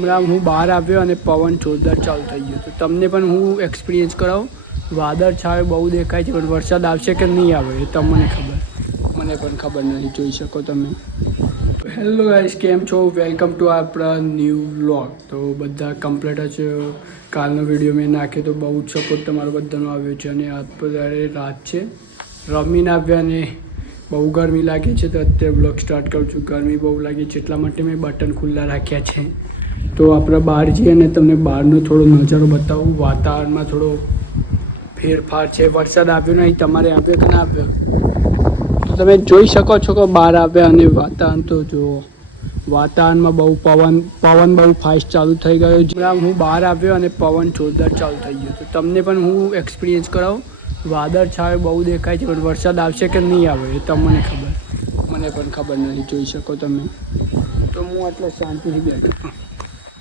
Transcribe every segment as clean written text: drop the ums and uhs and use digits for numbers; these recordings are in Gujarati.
હમણાં હું બહાર આવ્યો અને પવન જોરદાર ચાલુ થઈ ગયો તો તમને પણ હું એક્સપિરિયન્સ કરાવું. વાદળ છાયો બહુ દેખાય છે, પણ વરસાદ આવશે કે નહીં આવે એ તમને ખબર, મને પણ ખબર નથી. જોઈ શકો તમે. હેલો ગાઈસ, કેમ છો? વેલકમ ટુ આપણા ન્યૂ વ્લોગ. તો બધા કમ્પ્લીટ જ કાલનો વિડીયો મેં નાખ્યો તો બહુ જ સપોર્ટ તમારો બધાનો આવ્યો છે. અને અત્યારે રાત છે, રમીને આવ્યા અને બહુ ગરમી લાગે છે, તો અત્યારે બ્લોગ સ્ટાર્ટ કરું છું. ગરમી બહુ લાગે છે એટલા માટે મેં બટન ખુલ્લા રાખ્યા છે. તો આપણે બહાર જઈએ અને તમને બહારનો થોડો નજારો બતાવું. વાતાવરણમાં થોડો ફેરફાર છે. વરસાદ આવ્યો નહીં, તમારે આવ્યો કે ના આવ્યો? તો તમે જોઈ શકો છો કે બહાર આવ્યા અને વાતાવરણ તો જુઓ. વાતાવરણમાં બહુ પવન બહુ ફાસ્ટ ચાલુ થઈ ગયો છે. હું બહાર આવ્યો અને પવન જોરદાર ચાલુ થઈ ગયો તો તમને પણ હું એક્સપિરિયન્સ કરાવું. વાદળ છાયો બહુ દેખાય છે, પણ વરસાદ આવશે કે નહીં આવે એ તમને ખબર, મને પણ ખબર નથી. જોઈ શકો તમે. તો હું આટલા શાંતિથી બેઠો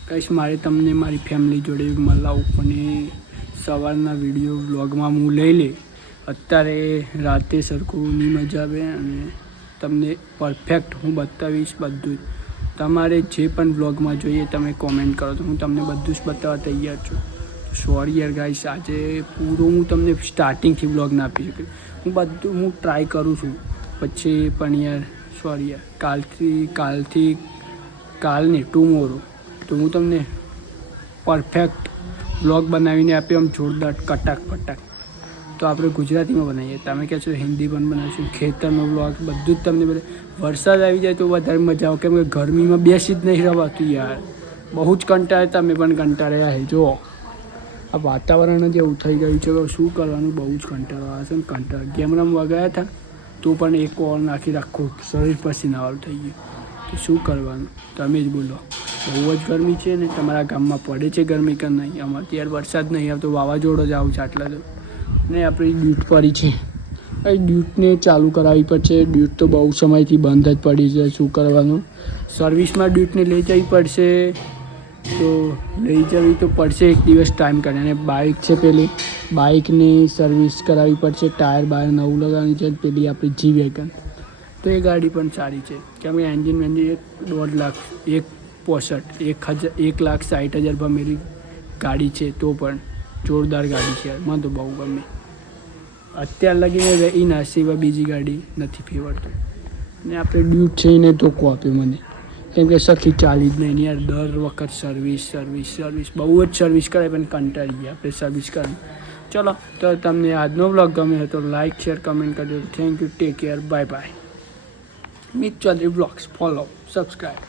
કહીશ. મારે તમને મારી ફેમિલી જોડે મળાવું અને સવારના વિડીયો વ્લોગમાં હું લઈ લે. અત્યારે રાતે સરખું નહીં મજા આવે અને તમને પરફેક્ટ હું બતાવીશ બધું જ. તમારે જે પણ વ્લોગમાં જોઈએ તમે કોમેન્ટ કરો તો હું તમને બધું જ બતાવવા તૈયાર છું. સોરી યાર ગાઈસ, આજે પૂરું હું તમને સ્ટાર્ટિંગથી વ્લોગ ના આપી શકું. હું ટ્રાય કરું છું પછી પણ યાર સોરી યાર. કાલ નહીં, ટુમોરો તો હું તમને પરફેક્ટ વ્લોગ બનાવીને આપ્યો, આમ જોરદાર કટાક પટાક. તો આપણે ગુજરાતીમાં બનાવીએ, તમે કહેશો હિન્દી પણ બનાવીશું. ખેતરનો વ્લોગ બધું જ તમને વરસાદ આવી જાય તો વધારે મજા આવે, કેમ કે ગરમીમાં બેસી જ નહીં રવાતું યાર. બહુ જ કંટાળે, તમે પણ કંટાળ્યા છે. જુઓ આ વાતાવરણ જ એવું થઈ ગયું છે કે શું કરવાનું, બહુ જ કંટાળો આવે છે. કંટાળો ગેમ રમવા ગયા હતા તો પણ એક ઓર નાખી રાખું, શરીર પસીનાવાળું થઈ ગયું. તો શું કરવાનું, તમે જ બોલો. બહુ જ ગરમી છે ને તમારા ગામમાં પડે છે ગરમી કે નહીં? અમારે ત્યારે વરસાદ નહીં આવતો, વાવાઝોડો જ આવું છે આટલા તો. ને આપણી ડ્યુટ પડી છે, એ ડ્યુટને ચાલુ કરાવવી પડશે. ડ્યુટ તો બહુ સમયથી બંધ જ પડી છે. શું કરવાનું, સર્વિસમાં ડ્યુટને લઈ જવી પડશે. તો લઈ જવી તો પડશે એક દિવસ ટાઈમ કાઢે. અને બાઇક છે, પેલી બાઇકની સર્વિસ કરાવવી પડશે. ટાયર બાયર નવું લગાવવાની છે. પેલી આપણી જી વેગન તો એ ગાડી પણ સારી છે, કેમ કે એન્જિન 1.5 લાખ 1,60,000 ભમેલી ગાડી છે, તો પણ જોરદાર ગાડી છે. મને તો બહુ ગમે. અત્યાર લગીને એ ના સિવાય બીજી ગાડી નથી ફેવરતું. ને આપણે ડ્યુટ છે એને ધોકો આપ્યો મને, કેમ કે સખી ચાલી જ નહીં યાર. દર વખત સર્વિસ બહુ જ સર્વિસ કરે, પણ કંટાળી ગયા આપણે સર્વિસ કરવાની. ચલો, તો તમને આજનો વ્લોગ ગમે તો લાઇક શેર કમેન્ટ કરજો. Thank you, take care, bye bye. Mit Chaudhary vlogs, follow, subscribe.